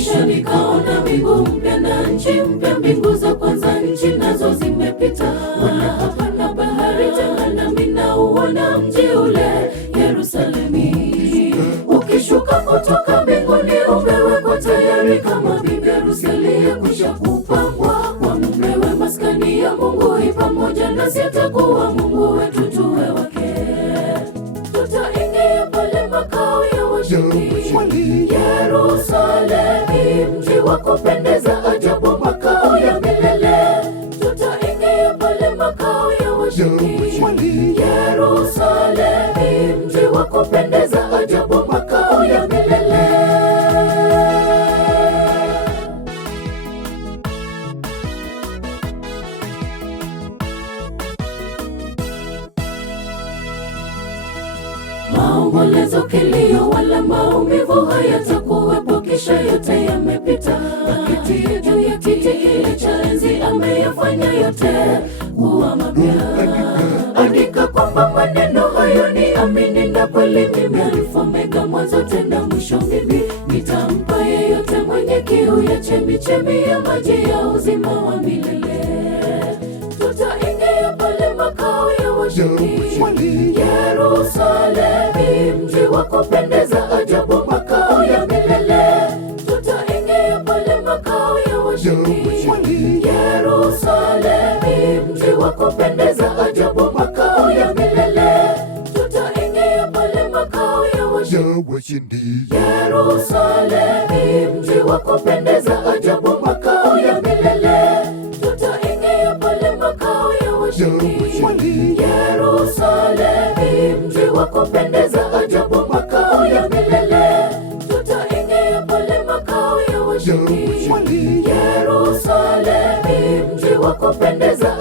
Kisha nikaona mbingu mpya na nchi mpya, mbingu za kwanza nchi nazo zimepita, wala hapana bahari tena, nami nauona mji ule Yerusalemi ukishuka kutoka mbinguni, umewekwa tayari kama bibi harusi aliyekwisha kupambwa kwa mumewe. Maskani ya Mungu i pamoja nasi, atakuwa Mungu wetu tuwe wake. Tutaingia pale makao ya washindi, Yerusalemi mji wa kupendeza ajabu, makao ya milele. Tutaingia pale makao ya washindi, Yerusalemi mji wa kupendeza ajabu, makao ya milele. Maombolezo, kilio wala maumivu hayatakuwepo, kisha yote yamepita. Aketi juu ya kiti kile cha enzi, ameyafanya yote kuwa mapya. Andika kwamba maneno hayo ni amini na kweli, mimi Alfa Omega, mwanzo tena mwisho. Mimi nitampa yeyote mwenye kiu ya chemichemi ya maji ya uzima wa milele. Tutaingia pale makao ya washindi, Yerusalemi mji wa kupendeza ajabu, makao ya milele. Tutaingia pale makao ya washindi, Yerusalemi mji wa kupendeza ajabu, makao ya milele. Tutaingia pale makao ya washindi, Yerusalemi mji wa kupendeza ajabu, makao ya milele. Tutaingia pale makao ya washindi, Yerusalemi mji wa kupendeza ajabu, makao ya milele. Tutaingia pale makao ya washindi, Yerusalemi mji wa kupendeza